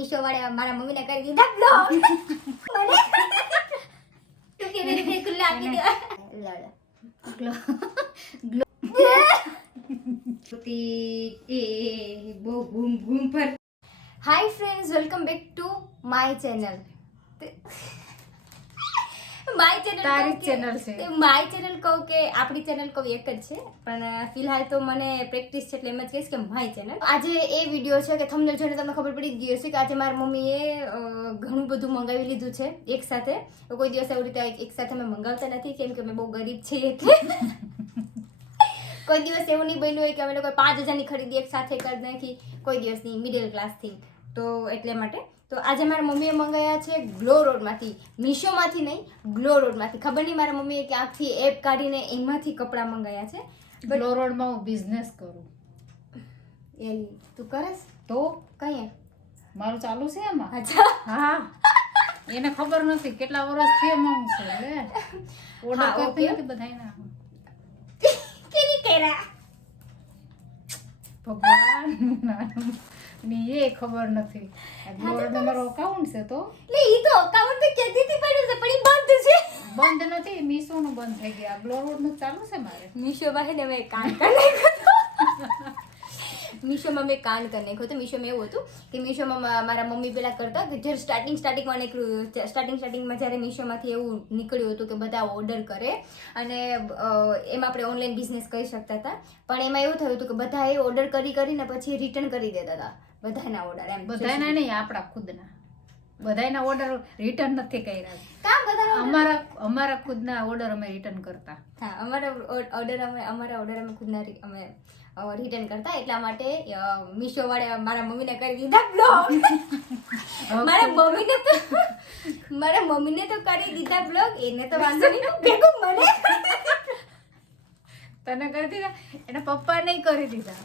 મીશો વાળા મારા મમ્મીને કરી દીધા બ્લોગ મને તો કે મેરે બિલકુલ આપી દે ગ્લો એ બહુ ઘૂમ ઘૂમ પર hi friends welcome back to my channel my channel તારી ચેનલ છે માય ચેનલ કહું કે આપણી ચેનલ કહું એક જ છે પણ ફિલહાલ તો મને પ્રેક્ટિસ છે એટલે એમ જ કહીશ કે માય ચેનલ આજે એ વિડીયો છે કે થંબનેલ જોઈને તમને ખબર પડી જ ગઈ હશે કે આજે મારી મમ્મીએ ઘણું બધું મંગાવી લીધું છે એક સાથે કોઈ દિવસ એવી રીતે એક સાથે અમે મંગાવતા નથી કેમ કે અમે બહુ ગરીબ છીએ એટલે કોઈ દિવસ એવું નહીં બન્યું હોય કે અમે લોકો 5000ની ખરીદી એક સાથે કરી નાખી કોઈ દિવસની મિડલ ક્લાસથી તો એટલે માટે તો આજે મારા મમ્મીએ મંગાવ્યા છે ગ્લો રોડમાંથી મીશોમાંથી નહીં ગ્લો રોડમાંથી ખબર નહીં મારા મમ્મીએ ક્યાંકથી એપ કાઢીને એમાંથી કપડાં મંગાવ્યા છે ગ્લો રોડમાં હું બિઝનેસ કરું એ તું કરસ તો કઈ મારું ચાલુ છે એમાં અચ્છા હા એને ખબર નથી કેટલા વર્ષથી એમાં હું છું લે ઓર્ડર હા, કરતી okay. નથી બધાયના કેવી કર્યા ભગવાન ની એ ખબર નથી આ ગ્લો રોડમાં મારો અકાઉન્ટ છે તો લે ઈ તો અકાઉન્ટ તો કેદી થી પડ્યું છે પણ ઈ બંધ છે બંધ નથી મીશોનું બંધ થઈ ગયા ગ્લો રોડનું ચાલુ છે મારે મીશો માં ને મેં કાન કરી નાખ્યો મીશોમાં મેં કાન કરી નાખ્યો તો મીશોમાં એવું હતું કે મીશોમાં મારા મમ્મી પેલા કરતા કે જ્યારે સ્ટાર્ટિંગમાં નીકળ્યું સ્ટાર્ટિંગમાં જ્યારે મીશોમાંથી એવું નીકળ્યું હતું કે બધા ઓર્ડર કરે અને એમાં આપણે ઓનલાઈન બિઝનેસ કરી શકતા હતા પણ એમાં એવું થયું હતું કે બધા એ ઓર્ડર કરીને પછી રિટર્ન કરી દેતા હતા બધાના ઓર્ડર એમ બધાયના નહીં આપણા ખુદના બધાયના ઓર્ડર રિટર્ન નથી કર્યા કામ બધા અમારા ખુદના ઓર્ડર અમે રિટર્ન કરતા હા અમારા ઓર્ડર અમે ખુદના અમે રિટર્ન કરતા એટલા માટે મીશો વાળા મારા મમ્મીને કરી દીધા બ્લોગ મારા મમ્મીને તો કરી દીધા બ્લોગ એને તો વાંધો નહીં ભેગું મને તને કરી દીધા એના પપ્પા નહીં કરી દીધા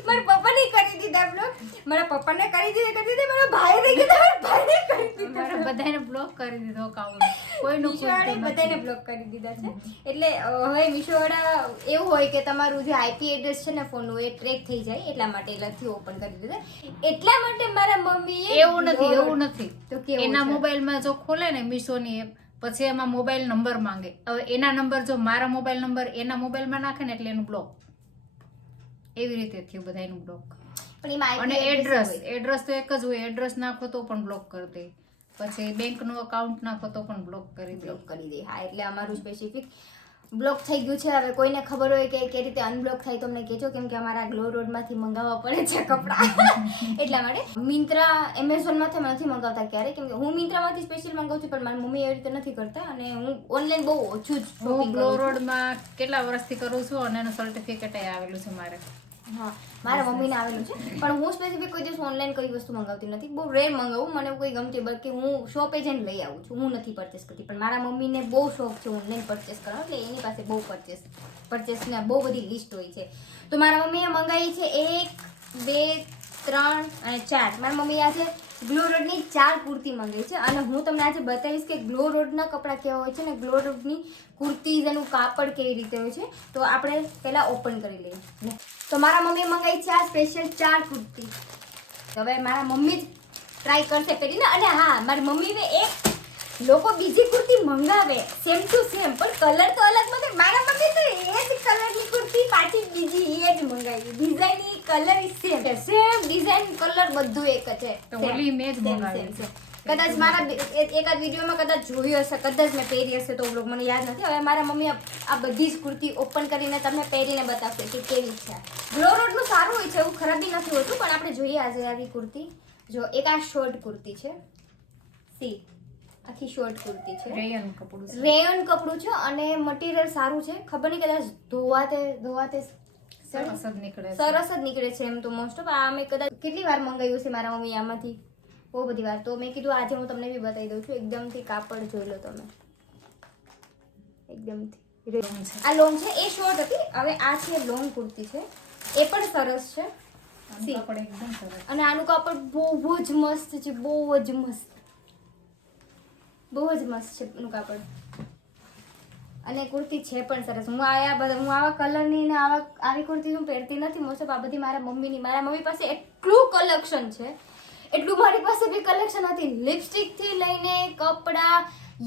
મારા પપ્પાને કરી દીધા બ્લોગ મારા પપ્પાને કરી દીધા મારા ભાઈને કીધા મારા ભાઈને કરી દીધા મારા બધાને બ્લોક કરી દીધો અકાઉન્ટ કોઈનું મીશો વાળાએ બધાને બ્લોક કરી દીધા છે એટલે હવે મીશો વાળા એવું હોય કે તમારું જે આઈપી એડ્રેસ છે ને ફોનનું એ ટ્રેક થઈ જાય એટલા માટે નથી ઓપન કરી દીધા એટલા માટે મારા મમ્મીએ એવું નથી તો કેવું એના છે? મોબાઈલમાં જો ખોલે ને મીશોની એપ પછી એમાં મોબાઈલ નંબર માંગે હવે એના નંબર જો મારા મોબાઈલ નંબર એના મોબાઈલમાં નાખે ને એટલે એનું બ્લોક એવી રીતે થયું બધાનું બ્લોક પણ એમાં અને IP address એડ્રેસ તો એક જ હોય એડ્રેસ નાખો તો પણ બ્લોક કરી દે પછી બેંકનું અકાઉન્ટ નાખો તો પણ બ્લોક કરી દે બ્લોક કરી દે હા એટલે અમારું સ્પેસિફિક બ્લોક થઈ ગયું છે હવે કોઈને ખબર હોય કે કઈ રીતે અનબ્લોક થાય તો અમને કહેજો કેમ કે અમારા ગ્લો રોડમાંથી મંગાવવા પડે છે કપડાં એટલા માટે મિંત્રા એમેઝોનમાંથી અમે નથી મંગાવતા ક્યારે કેમ કે હું મિંત્રામાંથી સ્પેશિયલ મંગાવું છું પણ મારી મમ્મી એવી રીતે નથી કરતા અને હું ઓનલાઈન બહુ ઓછું જ હું શોપિંગ ગ્લો કરું છું રોડમાં કેટલા વર્ષથી કરું છું અને એનું સર્ટિફિકેટ આવેલું છે મારે હા મારા મમ્મીને આવેલું છે પણ હું સ્પેસિફિક કોઈ દિવસ ઓનલાઈન કોઈ વસ્તુ મંગાવતી નથી બહુ રેર મંગાવું મને કોઈ ગમતી બાકી હું શોપે જઈને લઈ આવું છું હું નથી પરચેસ કરતી પણ મારા મમ્મીને બહુ શોખ છે ઓનલાઈન પરચેસ કરવાનો એટલે એની પાસે બહુ પરચેસના બહુ બધી લિસ્ટ હોય છે તો મારા મમ્મીએ મંગાવી છે 1 2 3 અને 4 મારા મમ્મીએ આજે ગ્લો રોડની 4 કુર્તી મંગાવી છે અને હું તમને આજે બતાવીશ કે ગ્લો રોડના કપડાં કેવા હોય છે ને ગ્લો રોડની કુર્તી એનું કાપડ કેવી રીતે હોય છે તો આપણે પહેલા ઓપન કરી લઈએ તો મારા મમ્મીએ મંગાવી છે આ સ્પેશિયલ 4 કુર્તી હવે મારા મમ્મી જ ટ્રાય કરશે પહેરીને અને હા મારી મમ્મીને એક લોકો બીજી કુર્તી મંગાવે સેમ ટુ સેમ પણ કલર તો અલગ મંગાવે મારા મમ્મી તો એ જ કલરની કુર્તી પાછી બીજી એ જ મંગાવી design colour same design colour બધું એક જ છે તો ઓલી મેં જ મંગાવી છે કદાચ મારા એકાદ વિડીયોમાં કદાચ જોયું હશે કદાચ મેં પહેરી હશે તો બ્લોગ મને યાદ નથી હવે મારા મમ્મી આ બધી જ કુર્તી ઓપન કરીને તમને પહેરીને બતાવશે કે કેવી છે ગ્લો રોડનું સારું હોય છે એવું ખરાબી નથી હોતું પણ આપણે જોઈએ આજે આવી કુર્તી જો એક આ શોર્ટ કુર્તી છે સી આખી શોર્ટ કુર્તી છે રેયન કપડું છે રેયન કપડું છે અને મટીરિયલ સારું છે ખબર નહીં કદાચ ધોવાતે સરસ જ નીકળે છે સરસ જ નીકળે છે એમ તો મોસ્ટ ઓફ આ મેં કદાચ કેટલી વાર મંગાવ્યું છે મારા મમ્મી આમાંથી બહુ બધી વાર તો મેં કીધું આજે હું તમને બી બતાવી દઉં છું એકદમથી કાપડ જોઈ લો તમે એકદમથી આ લોંગ છે એ શોર્ટ હતી હવે આ છે લોંગ કુર્તી છે એ પણ સરસ છે કપડ એકદમ સરસ અને આનું કાપડ બહુ જ મસ્ત છે બહુ જ મસ્ત છે એનું કાપડ અને કુર્તી છે પણ સરસ હું આવા કલરની ને આવી કુર્તી હું પહેરતી નથી મોસ્ટ ઓફ આ બધી મારા મમ્મી પાસે એટલું કલેક્શન છે એટલું મારી પાસે બી કલેક્શન હતી, લિપસ્ટિક થી લઈને કપડા,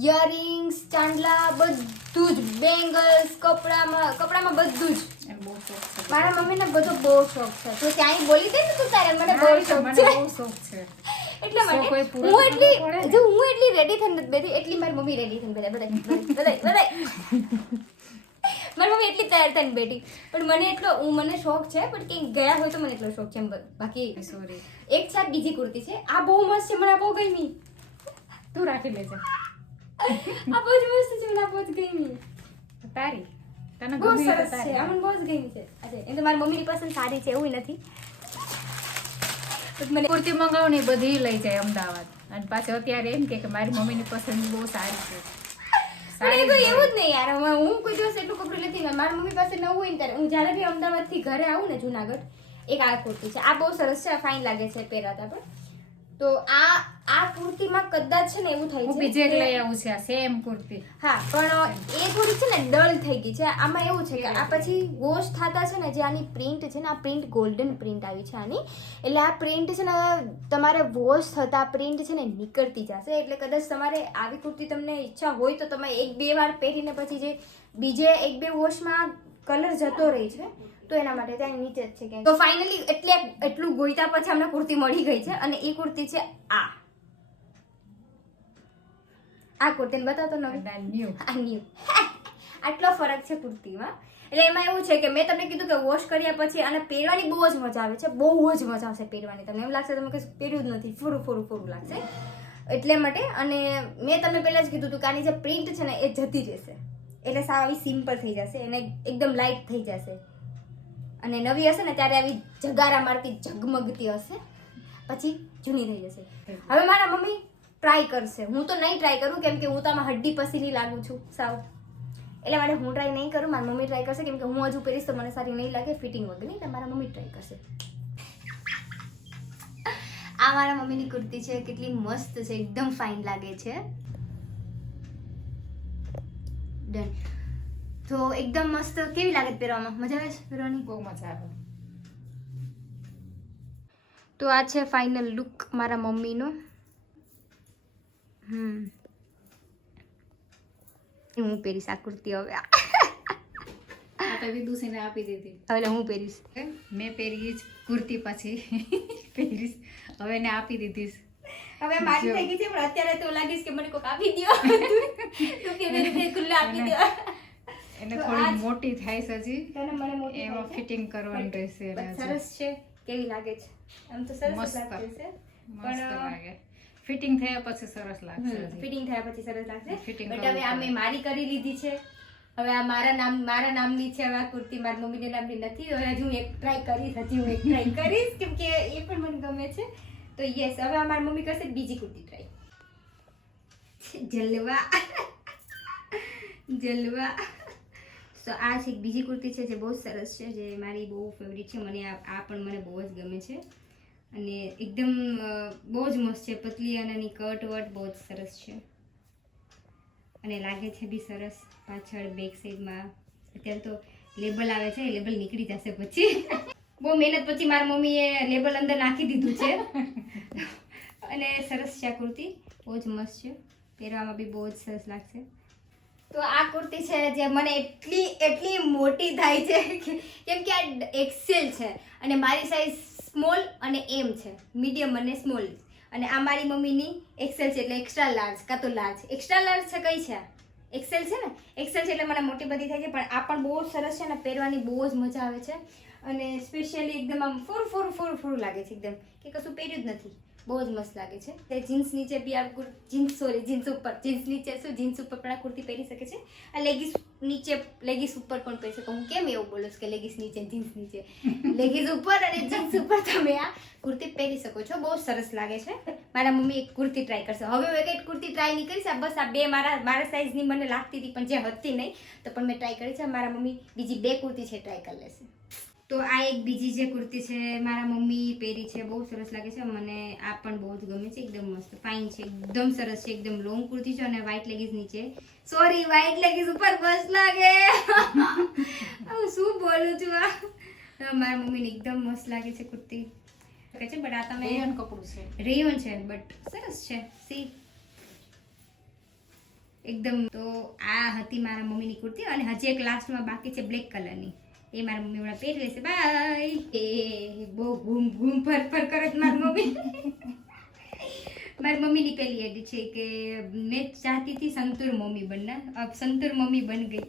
ઇયરિંગ્સ, ચાંદલા, બધું જ, બેંગલ્સ, કપડામાં બધું જ. એને બહુ શોખ છે. મારા મમ્મીને બધો બહુ શોખ છે. તો ત્યાં બોલી દે ને તું તારે મને બહુ શોખ મને છે. બહુ શોખ છે. એટલા શોખ હોય માટે પૂરો હું કરવો એટલી પડે ને. જો હું એટલી રેડી થઈને નથી બેઠી, એટલી મારી મમ્મી રેડી થઈને બેઠા. બધાય મારી મમ્મી એટલી તૈયાર થઈને બેઠી. પણ મને શોખ છે, પણ ક્યાંક ગયા હોય તો મને એટલો શોખ છે એમ. બાકી સોરી, એક સાથ બીજી કુર્તી છે, આ બહુ મસ્ત છે, મને આ બહુ ગમી. તું રાખી લેજે. આ બહુ જ મસ્ત છે, મને આ બહુ જ ગમી. તારી તને બહુ ગમી તો સરસ છે, તારી. આ મને બહુ જ ગમી છે. અચ્છા, એમ તો મારી મમ્મીની પસંદ સારી છે એવું નથી. પણ મને કુર્તી મંગાવો ને એ બધી લઈ જાય અમદાવાદ, અને પાછો અત્યારે એમ કે મારી મમ્મીની પસંદ બહુ સારી છે. પણ એ કોઈ એવું જ નહીં યાર. હું કોઈ દિવસ એટલું કપડું લેતી નથી. મારા મમ્મી પાસે નવું હોય ને ત્યારે હું જ્યારે બી અમદાવાદથી ઘરે આવું ને જુનાગઢ, એક આ કુર્તી છે, આ બહુ સરસ છે, આ ફાઇન લાગે છે પહેરાતા પણ. તો આ કુર્તીમાં કદાચ છે ને એવું થાય હું છે બીજે એક કે- લઈ આવું છે આ સેમ કુર્તી. હા, પણ એ થોડી છે ને ડલ થઈ ગઈ છે. આમાં એવું છે કે આ પછી વોશ થતા છે ને જે આની પ્રિન્ટ છે ને, આ પ્રિન્ટ ગોલ્ડન પ્રિન્ટ આવી છે આની. એટલે આ પ્રિન્ટ છે ને તમારે વોશ થતા પ્રિન્ટ છે ને નીકળતી જશે. એટલે કદાચ તમારે આવી કુર્તી તમને ઈચ્છા હોય તો તમે 1-2 વાર પહેરીને પછી જે બીજે 1-2 વોશમાં કલર જતો રહી છે, તો એના માટે ત્યાં નીચે જ છે ક્યાંક. તો ફાઇનલી એટલું ગોઈતા પછી અમને કુર્તી મળી ગઈ છે, અને એ કુર્તી છે આ કુર્તીને બતાવતો નવી આ ન્યુ. આટલો ફરક છે કુર્તીમાં. એટલે એમાં એવું છે કે મેં તમને કીધું કે વોશ કર્યા પછી અને પહેરવાની બહુ જ મજા આવે છે, બહુ જ મજા આવશે પહેરવાની. તમને એમ લાગશે તમે કશું પહેર્યું જ નથી, ફોરું લાગશે એટલે માટે. અને મેં તમને પહેલા જ કીધું હતું કે આની જે પ્રિન્ટ છે ને એ જતી રહેશે, એટલે સાવ આવી સિમ્પલ થઈ જશે અને એકદમ લાઇટ થઈ જશે. અને નવી હશે ને ત્યારે આવી જગારા મારતી ઝગમગતી હશે, પછી જૂની થઈ જશે. હવે મારા મમ્મી ટ્રાય કરશે, હું તો નહીં ટ્રાય કરું, કેમ કે હું તો આમાં હડ્ડી પસીની લાગુ છું સાવ. એટલે માટે હું ટ્રાય નહીં કરું, મારી મમ્મી ટ્રાય કરશે, કેમ કે હું હજુ પહેરીશ તો મને સારી નહીં લાગે ફિટિંગ વગરની, એટલે મારા મમ્મી ટ્રાય કરશે. આ મારા મમ્મીની કુર્તી છે, કેટલી મસ્ત છે, એકદમ ફાઇન લાગે છે. ડન. તો એકદમ મસ્ત. કેવી લાગે છે પહેરવામાં? મજા આવે છે પહેરવાની? બહુ મજા આવે. તો આ છે ફાઇનલ લુક મારા મમ્મીનો. હું પહેરીશ આ કુર્તી હવે. આ તો વિદુષીને આપી દીધી. હવે હું પહેરીશ. મેં પહેરી જ કુર્તી પછી પહેરીશ, હવે એને આપી દીધીશ. હવે મારી થઈ ગઈ છે, પણ અત્યારે તો લાગીશ કે મને કોક આપી દો. તો કે મેં ખુલ્લા આપી દો. એને તો થોડી આજ- મોટી થાય છે હજી, તને મને મોટી એમાં થાય છે. ફિટિંગ કરવાનું રહેશે એને પણ હજી. સરસ છે. કેવી લાગે છે? આમ તો સરસ મસ્ત. જ લાગતી છે. મસ્ત લાગે. ફિટિંગ થયા પછી સરસ લાગશે હજી. ફિટિંગ થયા પછી સરસ લાગશે. Fitting બટ કરવું હવે આ મેં મારી કરી લીધી છે. હવે આ મારા નામની છે. હવે આ કુર્તી મારી મમ્મીના નામની નથી. હવે હજી હું એક ટ્રાય કરીશ, કેમ કે એ પણ મને ગમે છે. તો યસ, હવે આ મારી મમ્મી કરશે બીજી કુર્તી ટ્રાય. જલવા. તો આ છે એક બીજી કુર્તી છે જે બહુ જ સરસ છે, જે મારી બહુ ફેવરિટ છે. મને આ પણ મને બહુ જ ગમે છે, અને એકદમ બહુ જ મસ્ત છે. પતલી અને એની કટ વટ બહુ જ સરસ છે, અને લાગે છે બી સરસ. પાછળ બેક સાઈડમાં અત્યારે તો લેબલ આવે છે, લેબલ નીકળી જશે પછી. બહુ મહેનત પછી મારી મમ્મીએ લેબલ અંદર નાખી દીધું છે. અને સરસ છે આ કુર્તી, બહુ જ મસ્ત છે. પહેરવામાં બી બહુ જ સરસ લાગશે. તો આ કુર્તી છે જે મને એટલી મોટી થાય છે, કેમ કે આ એક્સેલ છે અને મારી સાઈઝ સ્મોલ અને એમ છે, મીડિયમ અને સ્મોલ. અને આ મારી મમ્મીની એક્સેલ છે, એટલે એક્સ્ટ્રા લાર્જ કાં તો લાર્જ. એક્સ્ટ્રા લાર્જ છે, કઈ છે? એક્સેલ છે ને, એક્સેલ છે એટલે મને મોટી બધી થાય છે. પણ આ પણ બહુ સરસ છે અને પહેરવાની બહુ જ મજા આવે છે. અને સ્પેશિયલી એકદમ આમ ફોરું લાગે છે, એકદમ કે કશું પહેર્યું જ નથી. બહુ જ મસ્ત લાગે છે. તે જીન્સ નીચે બી આ જીન્સ નીચે શું જીન્સ ઉપર પણ આ કુર્તી પહેરી શકે છે. આ લેગીસ ઉપર પણ પહેરી શકો. હું કેમ એવું બોલું કે લેગીસ નીચે જીન્સ નીચે, લેગીસ ઉપર અને જીન્સ ઉપર તમે આ કુર્તી પહેરી શકો છો. બહુ સરસ લાગે છે. મારા મમ્મી એક કુર્તી ટ્રાય કરશે. હવે હું એક કુર્તી ટ્રાય નહીં કરીશ. આ બસ આ બે મારા સાઈઝની મને લાગતી હતી પણ જે હતી નહીં, તો પણ મેં ટ્રાય કરી છે. મારા મમ્મી બીજી 2 કુર્તી છે ટ્રાય કરી લેશે. તો આ એક બીજી જે કુર્તી છે મારા મમ્મી પહેરી છે, બહુ સરસ લાગે છે. મને આ પણ બહુ જ ગમે છે. એકદમ મસ્ત ફાઇન છે, એકદમ સરસ છે. એકદમ લોંગ કુર્તી છે અને વ્હાઈટ લેગીસ નીચે, સોરી વ્હાઈટ લેગીસ ઉપર મસ્ત લાગે. હું શું બોલું છું આ. મારા મમ્મીને એકદમ મસ્ત લાગે છે કુર્તી. કે છે બટ આ તમે રેયોન કપડું છે. રેયોન છે બટ સરસ છે. સી એકદમ. તો આ હતી મારા મમ્મીની કુર્તી અને હજી એક લાસ્ટમાં બાકી છે બ્લેક કલરની. એ મારા મમ્મી હમણાં પહેરી લેશે. બાય. એ બહુ ઘૂમ ઘૂમ ફર ફર કરે છે મારી મમ્મી. મારી મમ્મીની પહેલી એડી છે કે મેં ચાહતી હતી સંતૂર મમ્મી બનના, અબ સંતૂર મમ્મી બન ગઈ.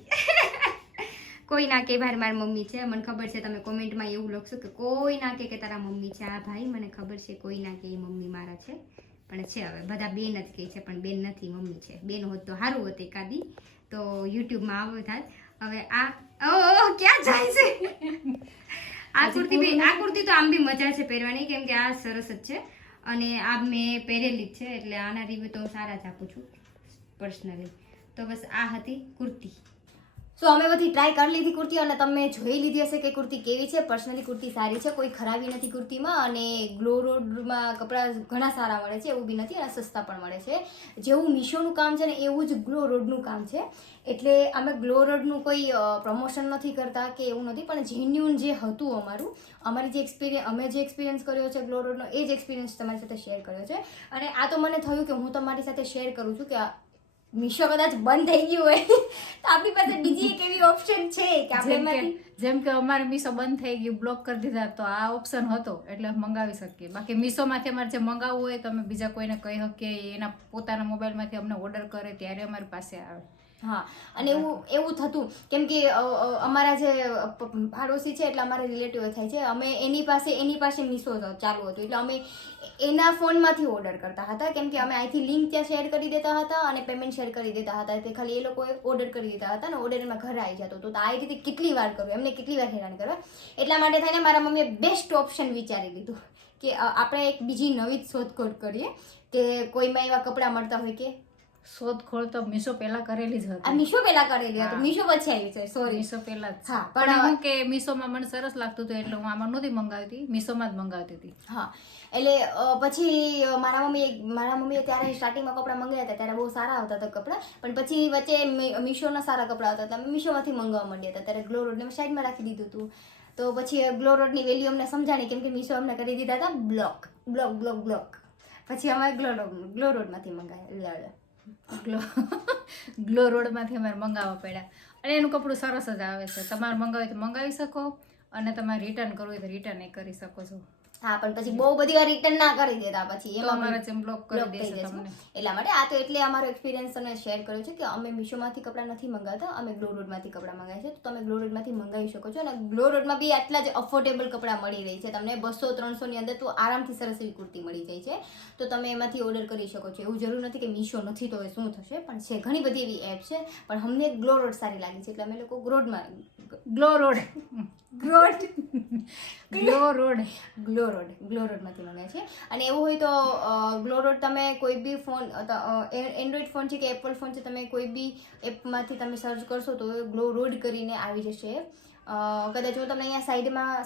કોઈ ના કે ભાઈ મારી મમ્મી છે, મને ખબર છે. તમે કોમેન્ટમાં એવું લખશો કે કોઈ ના કે તારા મમ્મી છે. આ ભાઈ મને ખબર છે કોઈ ના કે એ મમ્મી મારા છે, પણ છે હવે બધા બેન જ કહે છે, પણ બેન નથી, મમ્મી છે. બેન હોત તો સારું હોત એકાદી, તો યુટ્યુબમાં આવો થાય. હવે આ ક્યાં જાય છે? આ કુર્તી તો આમ બી મજા છે પહેરવાની, કેમ કે આ સરસ જ છે અને આ મેં પહેરેલી જ છે, એટલે આના રિવ્યુ તો હું સારા જ આપું છું પર્સનલી. તો બસ આ હતી કુર્તી. સો અમે બધી ટ્રાય કરી લીધી કુર્તી અને તમે જોઈ લીધી હશે કે કુર્તી કેવી છે. પર્સનલી કુર્તી સારી છે, કોઈ ખરાબી નથી કુર્તીમાં. અને ગ્લો રોડમાં કપડાં ઘણા સારા મળે છે, એવું બી નથી, અને સસ્તા પણ મળે છે. જેવું મીશોનું કામ છે ને એવું જ ગ્લો રોડનું કામ છે. એટલે અમે ગ્લો રોડનું કોઈ પ્રમોશન નથી કરતા કે એવું નથી, પણ જેન્યુન જે હતું અમારી જે અમે જે એક્સપિરિયન્સ કર્યો છે ગ્લો રોડનો, એ જ એક્સપિરિયન્સ તમારી સાથે શેર કર્યો છે. અને આ તો મને થયું કે હું તમારી સાથે શેર કરું છું કે મીશો કદાચ બંધ થઈ ગયું હોય તો આપણી પાસે બીજી એક એવી ઓપ્શન છે કે આપણે જેમ કે અમારે મીશો બંધ થઈ ગયું, બ્લોક કરી દીધા, તો આ ઓપ્શન હતો એટલે મંગાવી શકીએ. બાકી મીશોમાંથી અમારે જે મંગાવવું હોય તો અમે બીજા કોઈને કહી શકીએ, એના પોતાના મોબાઈલમાંથી અમને ઓર્ડર કરે ત્યારે અમારી પાસે આવે. હા, અને એવું થતું કેમ કે અમારા જે પાડોશી છે એટલે અમારા રિલેટિવ થાય છે, અમે એની પાસે મીશો ચાલુ હતું એટલે અમે એના ફોનમાંથી ઓર્ડર કરતા હતા, કેમ કે અમે અહીંથી લિંક ત્યાં શેર કરી દેતા હતા અને પેમેન્ટ શેર કરી દેતા હતા. તે ખાલી એ લોકોએ ઓર્ડર કરી દેતા હતા અને ઓર્ડર એમાં ઘરે આવી જતો હતો. તો આ રીતે કેટલી વાર કરવું, એમને કેટલી વાર હેરાન કરવા. એટલા માટે થઈને મારા મમ્મીએ બેસ્ટ ઓપ્શન વિચારી લીધું કે આપણે એક બીજી નવી જ શોધખોળ કરીએ કે કોઈમાં એવા કપડાં મળતા હોય કે શોધખોળ તો મીશો પહેલા કરેલી જ હતી. મીશો પહેલા કરેલી હતી, મીશો પછી આવી છે. સોરી, મીશો પહેલા જ. હા, પણ હું કે મીશોમાં મને સરસ લાગતું હતું એટલે હું આમાં નહોતી મંગાવતી, મીશોમાં જ મંગાવતી હતી. હા, એટલે પછી મારા મમ્મીએ ત્યારે સ્ટાર્ટિંગમાં કપડાં મંગાવ્યા હતા ત્યારે બહુ સારા આવતા હતા કપડાં, પણ પછી વચ્ચે મીશોના સારા કપડાં આવતા હતા, મીશોમાંથી મંગાવવા માંડ્યા હતા. ત્યારે ગ્લો રોડને સાઈડમાં રાખી દીધું હતું. તો પછી ગ્લો રોડની વેલ્યુ અમને સમજાણી, કેમ કે મીશો અમને કરી દીધા હતા બ્લોક. પછી અમે ગ્લો રોડમાંથી મંગાવ્યા. ગ્લો રોડમાંથી અમારે મંગાવવા પડ્યા. અને એનું કપડું સરસ જ આવે છે. તમારે મંગાવી તો મંગાવી શકો અને તમારે રિટર્ન કરવું હોય તો રિટર્ન એ કરી શકો છો. હા, પણ પછી બહુ બધી વાર રિટર્ન ના કરી દેતા, પછી એમાં અમારા જેમ બ્લોક કરી દેશે તમને. એટલા માટે આ તો એટલે અમારો એક્સપિરિયન્સ તમને શેર કર્યો છે કે અમે મીશોમાંથી કપડાં નથી મંગાવતા, અમે ગ્લો રોડમાંથી કપડાં મંગાવીએ છીએ. તો તમે ગ્લો રોડમાંથી મંગાવી શકો છો. અને ગ્લો રોડમાં બી આટલા જ અફોર્ડેબલ કપડાં મળી રહી છે તમને. 200-300 ની અંદર તો આરામથી સરસ એવી કુર્તી મળી જાય છે. તો તમે એમાંથી ઓર્ડર કરી શકો છો. એવું જરૂર નથી કે મીશો નથી તો શું થશે, પણ છે ઘણી બધી એવી એપ છે. પણ અમને ગ્લો રોડ સારી લાગી છે એટલે અમે લોકો ગ્લો રોડમાંથી મંગાવીએ છીએ. અને એવું હોય તો ગ્લો રોડ તમે કોઈ બી ફોન, એન્ડ્રોઈડ ફોન છે કે એપલ ફોન છે, તમે કોઈ બી એપમાંથી તમે સર્ચ કરશો તો ગ્લો રોડ કરીને આવી જશે. કદાચ હું તમને અહીંયા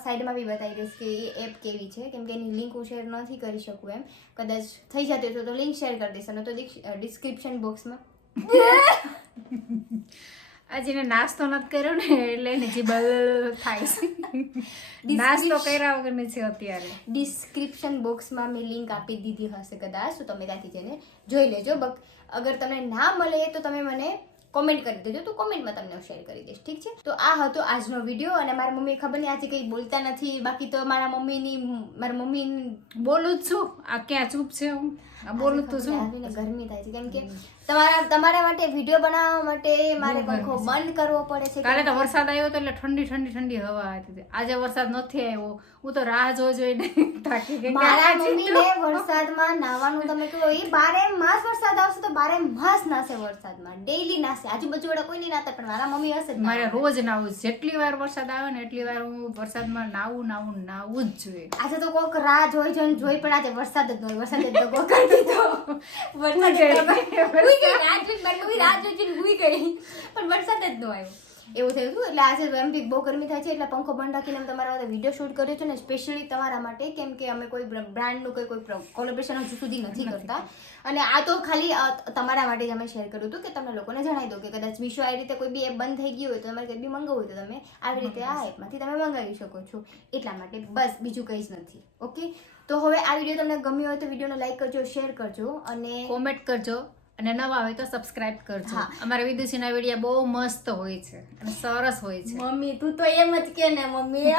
સાઈડમાં બી બતાવી દઈશ કે એ એપ કેવી છે, કેમ કે એની લિંક હું શેર નથી કરી શકું. એમ કદાચ થઈ જતી હોય તો લિંક શેર કરી દઈશ, અને તો ડિસ્ક્રિપ્શન બોક્સમાં. આજે નાસ્તો નથી કર્યો ને એટલે એને જીબલ થાય છે. નાસ્તો કર્યા વગરની છે અત્યારે. ડિસ્ક્રિપ્શન બોક્સમાં મેં લિંક આપી દીધી હશે કદાચ, તો તમે ત્યાંથી જઈને જોઈ લેજો. અગર તમને ના મળે તો તમે મને કોમેન્ટ કરી દેજો, તો કોમેન્ટમાં તમને શેર કરી દઈશ. ઠીક છે, તો આ હતો આજનો વિડીયો. અને મારી મમ્મી ખબર નહીં આજે કંઈ બોલતા નથી, બાકી તો મારી મમ્મી બોલું જ છું. આ ક્યાં ચૂપ છે? હું બોલું તો છું. ગરમી થાય છે, કેમ કે તમારા માટે વિડીયો બનાવવા માટે મારે પંખો બંધ કરવો પડે છે. કાલે તો વરસાદ આવ્યો હતો એટલે ઠંડી હવા હતી. આજે વરસાદ નથી આવ્યો. હું તો રાહ જોઈને થાકી ગઈ. મારા મમ્મીને વરસાદમાં નાવાનું તમે કહો, એ 12 માસ વરસાદ આવશે તો 12 માસ નાશે વરસાદમાં, ડેઈલી નાશે. આજુબાજુ વાળા કોઈ નહીં નાતા, પણ મારા મમ્મી હશે. મારે રોજ નાવું. જેટલી વાર વરસાદ આવે ને એટલી વાર હું વરસાદમાં નાવું જ જોઈએ. આજે તો કોક રાહ જોઈ પણ આજે વરસાદ જ ન હોય. વરસાદ જ દગો કરી દીધો. વરસાદ રાહ જોઈને હુઈ ગઈ, પણ વરસાદ જ ન આવ્યો. એવું થયું હતું. એટલે આજે એમ બી બહુ ગરમી થાય છે એટલે પંખો બંધ રાખીને અમે તમારા માટે વિડીયો શૂટ કર્યો છે ને સ્પેશિયલી તમારા માટે, કેમ કે અમે કોઈ બ્રાન્ડનું કોઈ કોલેબોરેશન હજુ સુધી નથી કરતા. અને આ તો ખાલી તમારા માટે જ અમે શેર કર્યું હતું કે તમને લોકોને જણાવી દો કે કદાચ મીશો આવી રીતે કોઈ બી એપ બંધ થઈ ગયું હોય તો તમારે કંઈ બી મંગાવવું હોય તો તમે આવી રીતે આ એપમાંથી તમે મંગાવી શકો છો. એટલા માટે બસ, બીજું કંઈ જ નથી. ઓકે, તો હવે આ વિડીયો તમને ગમ્યો હોય તો વિડીયોને લાઈક કરજો, શેર કરજો અને કોમેન્ટ કરજો અને નવા હોય તો સબસ્ક્રાઇબ કરજો. હા. અમારા વિદુષીના વિડીયો બહુ મસ્ત હોય છે અને સરસ હોય છે. મમ્મી તું તો એમ જ કે ને મમ્મી.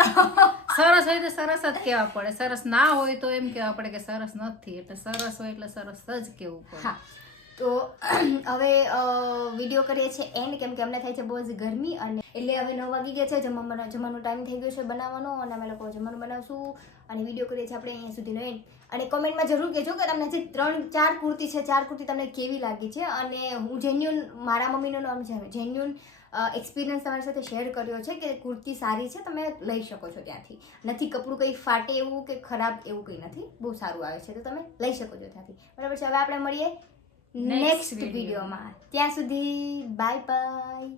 સરસ હોય તો સરસ જ કહેવા પડે, સરસ ના હોય તો એમ કહેવા પડે કે સરસ નથી. એટલે સરસ હોય એટલે સરસ જ કહેવું પડે. હા, તો હવે વિડીયો કરીએ છીએ એન્ડ, કેમ કે અમને થાય છે બહુ જ ગરમી. અને એટલે હવે 9 વાગી ગયા છે, જમવાનો ટાઈમ થઈ ગયો છે બનાવવાનો, અને અમે લોકો જમવાનું બનાવશું અને વિડીયો કરીએ છીએ આપણે અહીંયા સુધીનો એન્ડ. અને કોમેન્ટમાં જરૂર કહેજો કે તમને જે 3-4 કુર્તી છે, 4 કુર્તી તમને કેવી લાગી છે. અને હું જેન્યુન, મારા મમ્મીનું નામ છે, જેન્યુન એક્સપિરિયન્સ તમારી સાથે શેર કર્યો છે કે કુર્તી સારી છે, તમે લઈ શકો છો ત્યાંથી. નથી કપડું કંઈ ફાટે એવું કે ખરાબ એવું કંઈ નથી, બહુ સારું આવે છે, તો તમે લઈ શકો છો ત્યાંથી. બરાબર છે, હવે આપણે મળીએ નેક્સ્ટ વિડીયોમાં. ત્યાં સુધી બાય બાય.